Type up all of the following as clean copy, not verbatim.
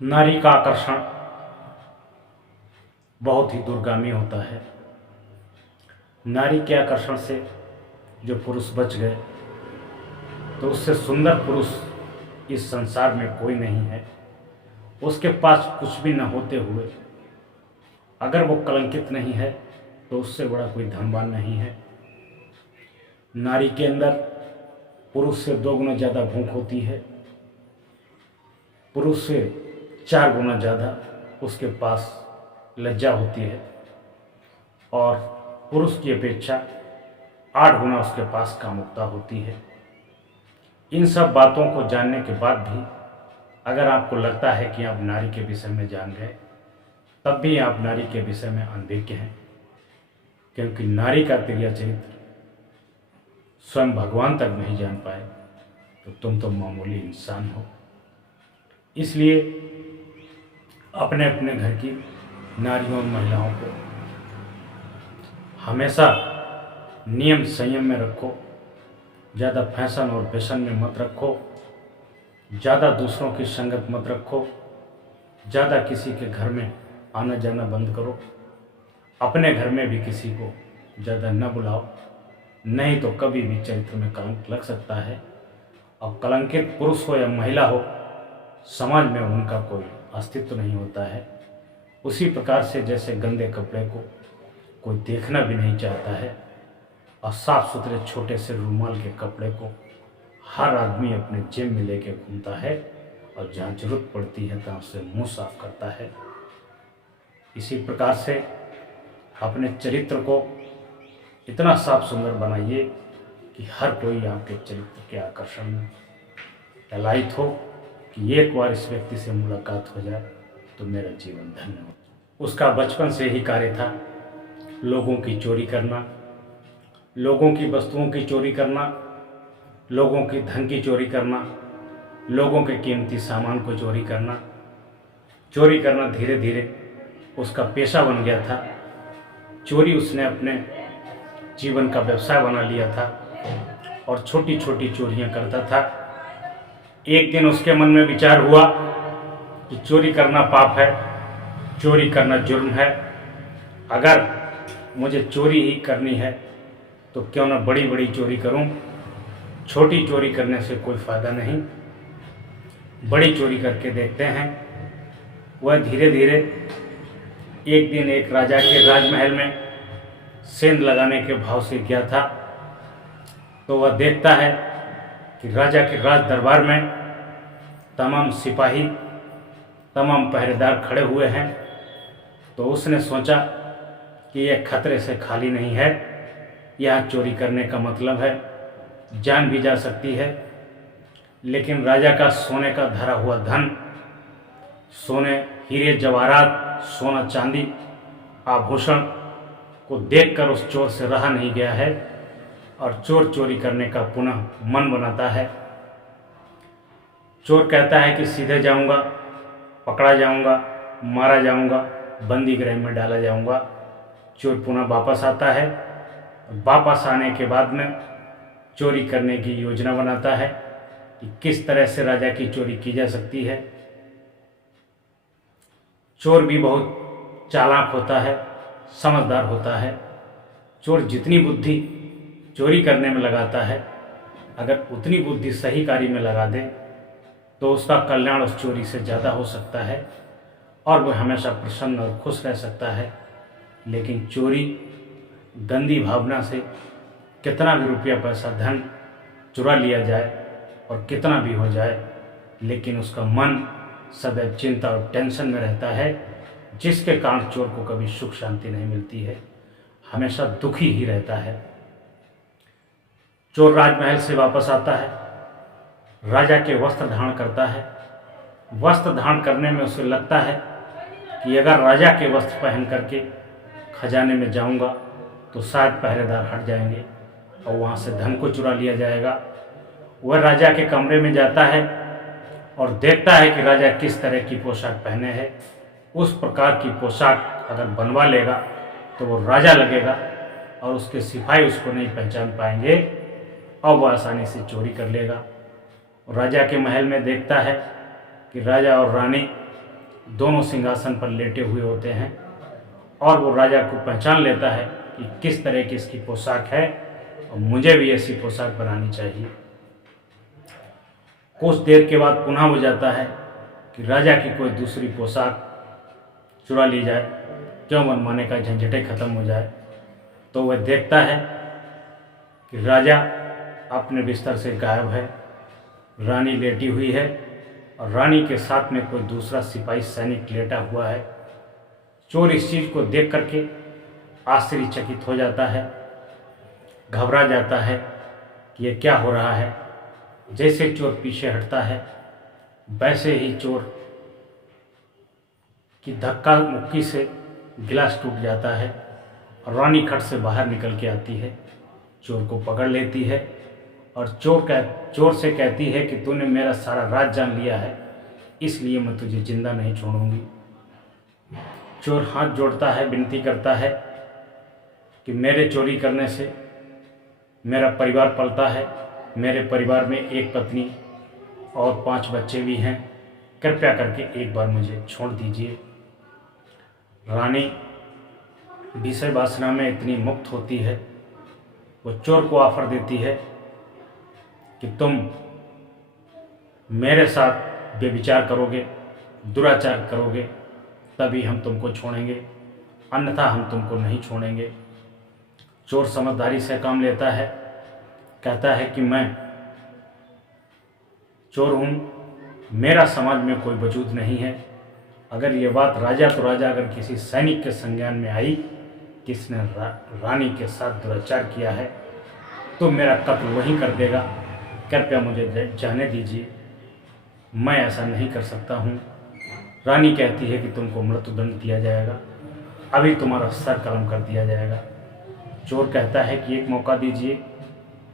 नारी का आकर्षण बहुत ही दूरगामी होता है। नारी के आकर्षण से जो पुरुष बच गए तो उससे सुंदर पुरुष इस संसार में कोई नहीं है। उसके पास कुछ भी न होते हुए अगर वो कलंकित नहीं है तो उससे बड़ा कोई धनवान नहीं है। नारी के अंदर पुरुष से 2 गुना ज़्यादा भूख होती है। पुरुष से 4 गुना ज़्यादा उसके पास लज्जा होती है और पुरुष की अपेक्षा 8 गुना उसके पास कामुकता होती है। इन सब बातों को जानने के बाद भी अगर आपको लगता है कि आप नारी के विषय में जान गए, तब भी आप नारी के विषय में अनभिज्ञ हैं, क्योंकि नारी का क्रिया चरित्र स्वयं भगवान तक नहीं जान पाए तो तुम तो मामूली इंसान हो। इसलिए अपने अपने घर की नारियों और महिलाओं को हमेशा नियम संयम में रखो। ज़्यादा फैशन और फैशन में मत रखो, ज़्यादा दूसरों की संगत मत रखो, ज़्यादा किसी के घर में आना जाना बंद करो। अपने घर में भी किसी को ज़्यादा न बुलाओ, नहीं तो कभी भी चरित्र में कलंक लग सकता है। और कलंकित पुरुष हो या महिला हो, समाज में उनका कोई अस्तित्व नहीं होता है। उसी प्रकार से जैसे गंदे कपड़े को कोई देखना भी नहीं चाहता है और साफ सुथरे छोटे से रुमाल के कपड़े को हर आदमी अपने जेब में लेके घूमता है और जहाँ जरूरत पड़ती है तहाँ उससे मुंह साफ करता है। इसी प्रकार से अपने चरित्र को इतना साफ सुंदर बनाइए कि हर कोई आपके चरित्र के आकर्षण में लालायित हो कि एक बार इस व्यक्ति से मुलाकात हो जाए तो मेरा जीवन धन्य हो। उसका बचपन से ही कार्य था लोगों की चोरी करना, लोगों की वस्तुओं की चोरी करना, लोगों की धन की चोरी करना, लोगों के कीमती सामान को चोरी करना। चोरी करना धीरे धीरे उसका पेशा बन गया था। चोरी उसने अपने जीवन का व्यवसाय बना लिया था और छोटी छोटी चोरियां करता था। एक दिन उसके मन में विचार हुआ कि चोरी करना पाप है, चोरी करना जुर्म है। अगर मुझे चोरी ही करनी है तो क्यों ना बड़ी बड़ी चोरी करूं। छोटी चोरी करने से कोई फ़ायदा नहीं, बड़ी चोरी करके देखते हैं। वह धीरे धीरे एक दिन एक राजा के राजमहल में सेंध लगाने के भाव से गया था। तो वह देखता है कि राजा के राज दरबार में तमाम सिपाही, तमाम पहरेदार खड़े हुए हैं। तो उसने सोचा कि यह खतरे से खाली नहीं है, यहाँ चोरी करने का मतलब है जान भी जा सकती है। लेकिन राजा का सोने का धरा हुआ धन, सोने हीरे जवाहरात, सोना चांदी, आभूषण को देखकर उस चोर से रहा नहीं गया है और चोर चोरी करने का पुनः मन बनाता है। चोर कहता है कि सीधे जाऊंगा, पकड़ा जाऊंगा, मारा जाऊंगा, बंदी गृह में डाला जाऊंगा। चोर पुनः वापस आता है। वापस आने के बाद में चोरी करने की योजना बनाता है कि किस तरह से राजा की चोरी की जा सकती है। चोर भी बहुत चालाक होता है, समझदार होता है। चोर जितनी बुद्धि चोरी करने में लगाता है, अगर उतनी बुद्धि सही कार्य में लगा दे तो उसका कल्याण उस चोरी से ज़्यादा हो सकता है और वह हमेशा प्रसन्न और खुश रह सकता है। लेकिन चोरी गंदी भावना से कितना भी रुपया पैसा धन चुरा लिया जाए और कितना भी हो जाए, लेकिन उसका मन सदैव चिंता और टेंशन में रहता है, जिसके कारण चोर को कभी सुख शांति नहीं मिलती है, हमेशा दुखी ही रहता है। चोर राजमहल से वापस आता है, राजा के वस्त्र धारण करता है। वस्त्र धारण करने में उसे लगता है कि अगर राजा के वस्त्र पहन करके खजाने में जाऊंगा तो शायद पहरेदार हट जाएंगे और वहाँ से धन को चुरा लिया जाएगा। वह राजा के कमरे में जाता है और देखता है कि राजा किस तरह की पोशाक पहने हैं। उस प्रकार की पोशाक अगर बनवा लेगा तो वो राजा लगेगा और उसके सिपाही उसको नहीं पहचान पाएंगे और वह आसानी से चोरी कर लेगा। राजा के महल में देखता है कि राजा और रानी दोनों सिंहासन पर लेटे हुए होते हैं और वो राजा को पहचान लेता है कि किस तरह की इसकी पोशाक है और मुझे भी ऐसी पोशाक बनानी चाहिए। कुछ देर के बाद पुनः हो जाता है कि राजा की कोई दूसरी पोशाक चुरा ली जाए, क्यों मनमाने का झंझटे खत्म हो जाए। तो वह देखता है कि राजा अपने बिस्तर से गायब है, रानी लेटी हुई है और रानी के साथ में कोई दूसरा सिपाही सैनिक लेटा हुआ है। चोर इस चीज़ को देख करके आश्चर्यचकित हो जाता है, घबरा जाता है कि यह क्या हो रहा है। जैसे चोर पीछे हटता है वैसे ही चोर की धक्का मुक्की से गिलास टूट जाता है और रानी खट से बाहर निकल के आती है, चोर को पकड़ लेती है और चोर से कहती है कि तूने मेरा सारा राज जान लिया है, इसलिए मैं तुझे जिंदा नहीं छोड़ूंगी। चोर हाथ जोड़ता है, विनती करता है कि मेरे चोरी करने से मेरा परिवार पलता है, मेरे परिवार में एक पत्नी और 5 बच्चे भी हैं, कृपया करके एक बार मुझे छोड़ दीजिए। रानी विषय वासना में इतनी मुक्त होती है, वो चोर को ऑफर देती है कि तुम मेरे साथ व्यभिचार करोगे, दुराचार करोगे, तभी हम तुमको छोड़ेंगे, अन्यथा हम तुमको नहीं छोड़ेंगे। चोर समझदारी से काम लेता है, कहता है कि मैं चोर हूँ, मेरा समाज में कोई वजूद नहीं है। अगर ये बात राजा तो राजा अगर किसी सैनिक के संज्ञान में आई कि इसने रानी के साथ दुराचार किया है तो मेरा कत्ल वहीं कर देगा, कृपया मुझे जाने दीजिए, मैं ऐसा नहीं कर सकता हूँ। रानी कहती है कि तुमको मृत्युदंड दिया जाएगा, अभी तुम्हारा सर कलम कर दिया जाएगा। चोर कहता है कि एक मौका दीजिए,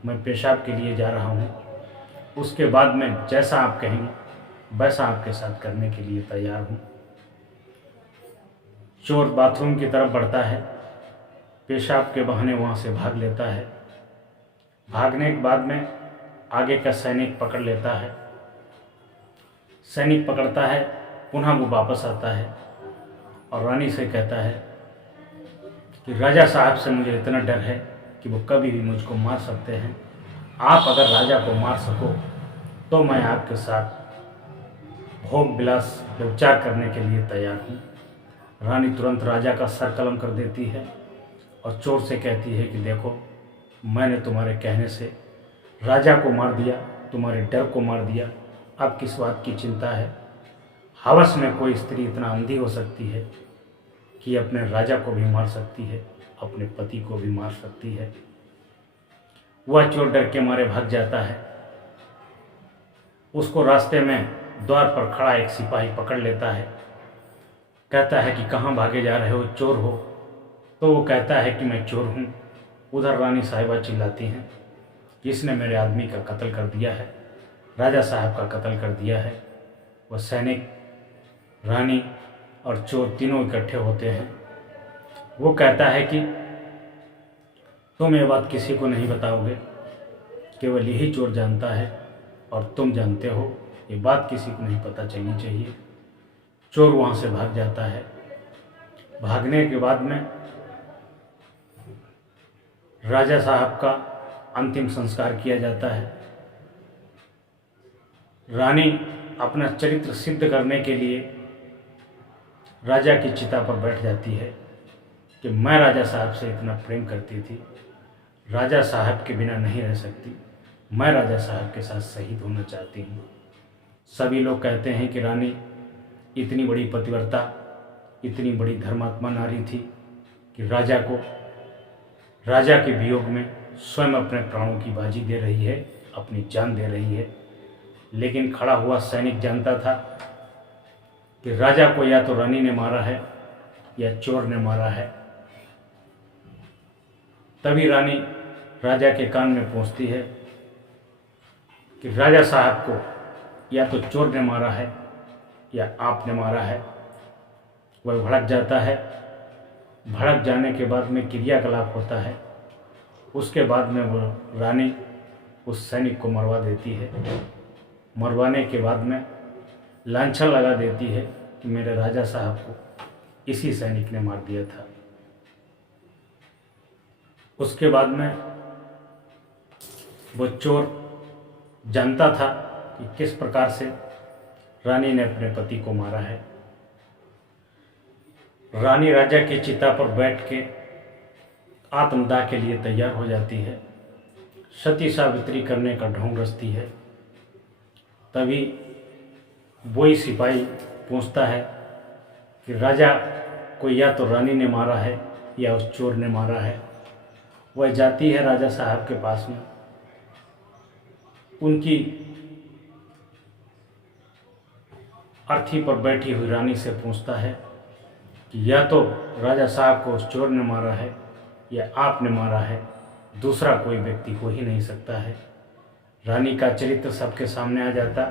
मैं पेशाब के लिए जा रहा हूँ, उसके बाद मैं जैसा आप कहेंगे वैसा आपके साथ करने के लिए तैयार हूँ। चोर बाथरूम की तरफ बढ़ता है, पेशाब के बहाने वहाँ से भाग लेता है। भागने के बाद में आगे का सैनिक पकड़ लेता है, सैनिक पकड़ता है, पुनः वो वापस आता है और रानी से कहता है कि राजा साहब से मुझे इतना डर है कि वो कभी भी मुझको मार सकते हैं, आप अगर राजा को मार सको तो मैं आपके साथ भोग विलास व्यभिचार करने के लिए तैयार हूँ। रानी तुरंत राजा का सर कलम कर देती है और चोर से कहती है कि देखो, मैंने तुम्हारे कहने से राजा को मार दिया, तुम्हारे डर को मार दिया, अब किस बात की चिंता है। हवस में कोई स्त्री इतना अंधी हो सकती है कि अपने राजा को भी मार सकती है, अपने पति को भी मार सकती है। वह चोर डर के मारे भाग जाता है। उसको रास्ते में द्वार पर खड़ा एक सिपाही पकड़ लेता है, कहता है कि कहाँ भागे जा रहे हो, चोर हो। तो वो कहता है कि मैं चोर हूँ। उधर रानी साहिबा चिल्लाती हैं, इसने मेरे आदमी का कत्ल कर दिया है, राजा साहब का कत्ल कर दिया है। वह सैनिक, रानी और चोर तीनों इकट्ठे होते हैं। वो कहता है कि तुम ये बात किसी को नहीं बताओगे, केवल यही चोर जानता है और तुम जानते हो, ये बात किसी को नहीं पता चलनी चाहिए। चोर वहाँ से भाग जाता है। भागने के बाद में राजा साहब का अंतिम संस्कार किया जाता है। रानी अपना चरित्र सिद्ध करने के लिए राजा की चिता पर बैठ जाती है कि मैं राजा साहब से इतना प्रेम करती थी, राजा साहब के बिना नहीं रह सकती, मैं राजा साहब के साथ शहीद होना चाहती हूँ। सभी लोग कहते हैं कि रानी इतनी बड़ी पतिव्रता, इतनी बड़ी धर्मात्मा नारी थी कि राजा के वियोग में स्वयं अपने प्राणों की बाजी दे रही है, अपनी जान दे रही है। लेकिन खड़ा हुआ सैनिक जानता था कि राजा को या तो रानी ने मारा है या चोर ने मारा है। तभी रानी राजा के कान में पहुंचती है कि राजा साहब को या तो चोर ने मारा है या आपने मारा है। वह भड़क जाता है। भड़क जाने के बाद में क्रियाकलाप होता है। उसके बाद में वो रानी उस सैनिक को मरवा देती है। मरवाने के बाद में लांछन लगा देती है कि मेरे राजा साहब को इसी सैनिक ने मार दिया था। उसके बाद में वो चोर जानता था कि किस प्रकार से रानी ने अपने पति को मारा है। रानी राजा की चिता पर बैठ के आत्मदाह के लिए तैयार हो जाती है, सती सावित्री करने का ढोंग रचती है। तभी वही सिपाही पूछता है कि राजा को या तो रानी ने मारा है या उस चोर ने मारा है। वह जाती है राजा साहब के पास में, उनकी अर्थी पर बैठी हुई रानी से पूछता है कि या तो राजा साहब को उस चोर ने मारा है या आपने मारा है, दूसरा कोई व्यक्ति हो ही नहीं सकता है। रानी का चरित्र सबके सामने आ जाता।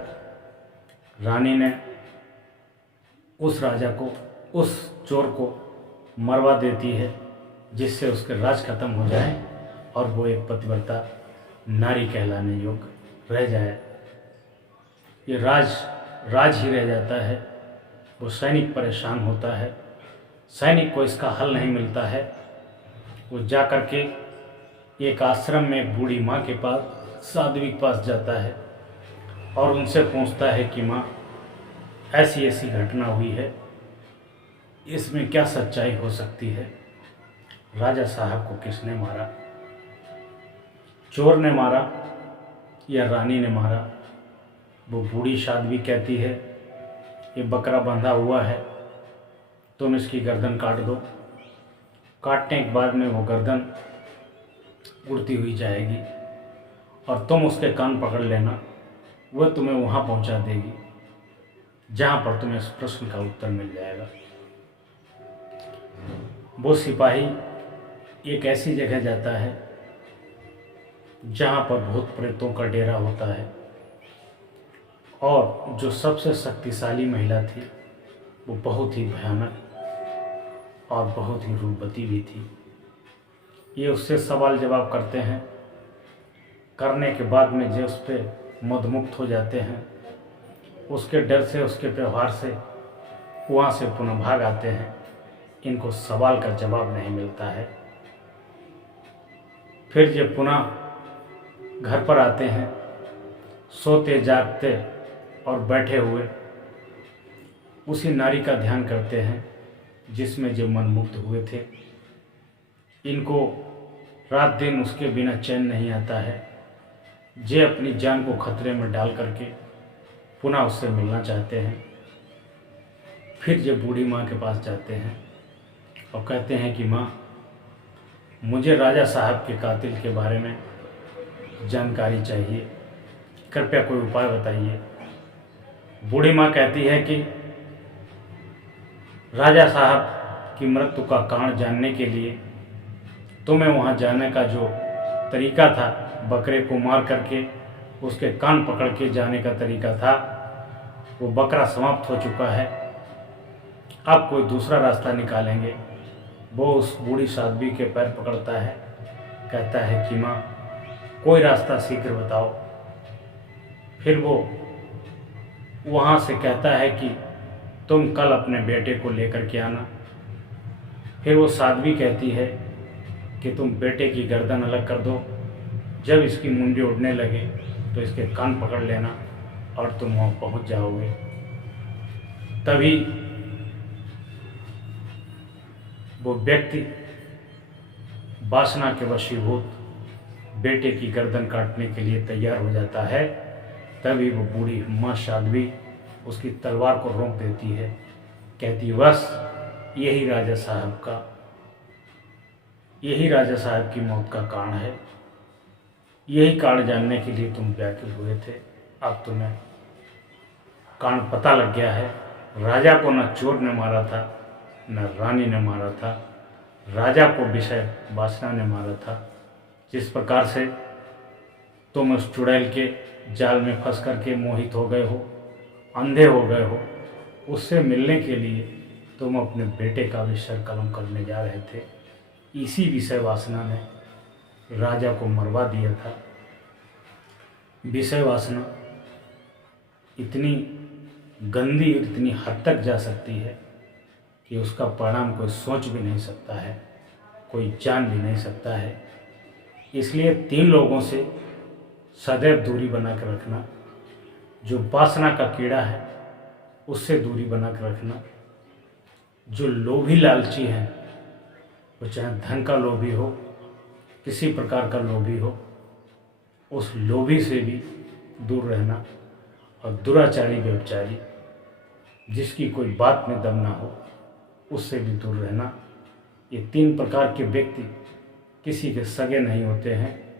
रानी ने उस राजा को, उस चोर को मरवा देती है, जिससे उसके राज खत्म हो जाए और वो एक पतिव्रता नारी कहलाने योग्य रह जाए। ये राज ही रह जाता है। वो सैनिक परेशान होता है, सैनिक को इसका हल नहीं मिलता है। वो जा कर के एक आश्रम में एक बूढ़ी माँ के पास, साध्वी के पास जाता है और उनसे पूछता है कि माँ, ऐसी ऐसी घटना हुई है, इसमें क्या सच्चाई हो सकती है? राजा साहब को किसने मारा? चोर ने मारा या रानी ने मारा? वो बूढ़ी साध्वी कहती है, ये बकरा बंधा हुआ है, तुम इसकी गर्दन काट दो। काटने के बाद में वो गर्दन उड़ती हुई जाएगी और तुम उसके कान पकड़ लेना, वह तुम्हें वहाँ पहुँचा देगी जहाँ पर तुम्हें इस प्रश्न का उत्तर मिल जाएगा। वो सिपाही एक ऐसी जगह जाता है जहाँ पर भूत प्रेतों का डेरा होता है और जो सबसे शक्तिशाली महिला थी वो बहुत ही भयानक और बहुत ही रूपवती भी थी। ये उससे सवाल जवाब करते हैं, करने के बाद में जो उस पर मदमुक्त हो जाते हैं, उसके डर से, उसके व्यवहार से वहाँ से पुनः भाग आते हैं। इनको सवाल का जवाब नहीं मिलता है। फिर जब पुनः घर पर आते हैं, सोते जागते और बैठे हुए उसी नारी का ध्यान करते हैं जिसमें जो मनमुग्ध हुए थे। इनको रात दिन उसके बिना चैन नहीं आता है। जे अपनी जान को खतरे में डाल करके पुनः उससे मिलना चाहते हैं। फिर जब बूढ़ी माँ के पास जाते हैं और कहते हैं कि माँ, मुझे राजा साहब के कातिल के बारे में जानकारी चाहिए, कृपया कोई उपाय बताइए। बूढ़ी माँ कहती है कि राजा साहब की मृत्यु का कारण जानने के लिए तुम्हें वहाँ जाने का जो तरीका था, बकरे को मार करके उसके कान पकड़ के जाने का तरीका था, वो बकरा समाप्त हो चुका है। अब कोई दूसरा रास्ता निकालेंगे। वो उस बूढ़ी साध्वी के पैर पकड़ता है, कहता है कि माँ, कोई रास्ता शीघ्र बताओ। फिर वो वहाँ से कहता है कि तुम कल अपने बेटे को लेकर के आना। फिर वो साध्वी कहती है कि तुम बेटे की गर्दन अलग कर दो, जब इसकी मुंडी उड़ने लगे तो इसके कान पकड़ लेना और तुम वहाँ पहुँच जाओगे। तभी वो व्यक्ति वासना के वशीभूत बेटे की गर्दन काटने के लिए तैयार हो जाता है। तभी वो बूढ़ी माँ साध्वी उसकी तलवार को रोक देती है, कहती बस यही राजा साहब की मौत का कारण है। यही कारण जानने के लिए तुम व्याकुल हुए थे। अब तुम्हें कारण पता लग गया है। राजा को न चोर ने मारा था, न रानी ने मारा था, राजा को विषय वासना ने मारा था। जिस प्रकार से तुम उस चुड़ैल के जाल में फंस करके मोहित हो गए हो, अंधे हो गए हो, उससे मिलने के लिए तुम अपने बेटे का भी सर कलम करने जा रहे थे। इसी विषय वासना ने राजा को मरवा दिया था। विषय वासना इतनी गंदी इतनी हद तक जा सकती है कि उसका परिणाम कोई सोच भी नहीं सकता है, कोई जान भी नहीं सकता है। इसलिए 3 लोगों से सदैव दूरी बना कर रखना। जो वासना का कीड़ा है उससे दूरी बना कर रखना। जो लोभी लालची हैं, वो चाहे धन का लोभी हो, किसी प्रकार का लोभी हो, उस लोभी से भी दूर रहना। और दुराचारी व्यभिचारी, जिसकी कोई बात में दम ना हो, उससे भी दूर रहना। ये 3 प्रकार के व्यक्ति किसी के सगे नहीं होते हैं,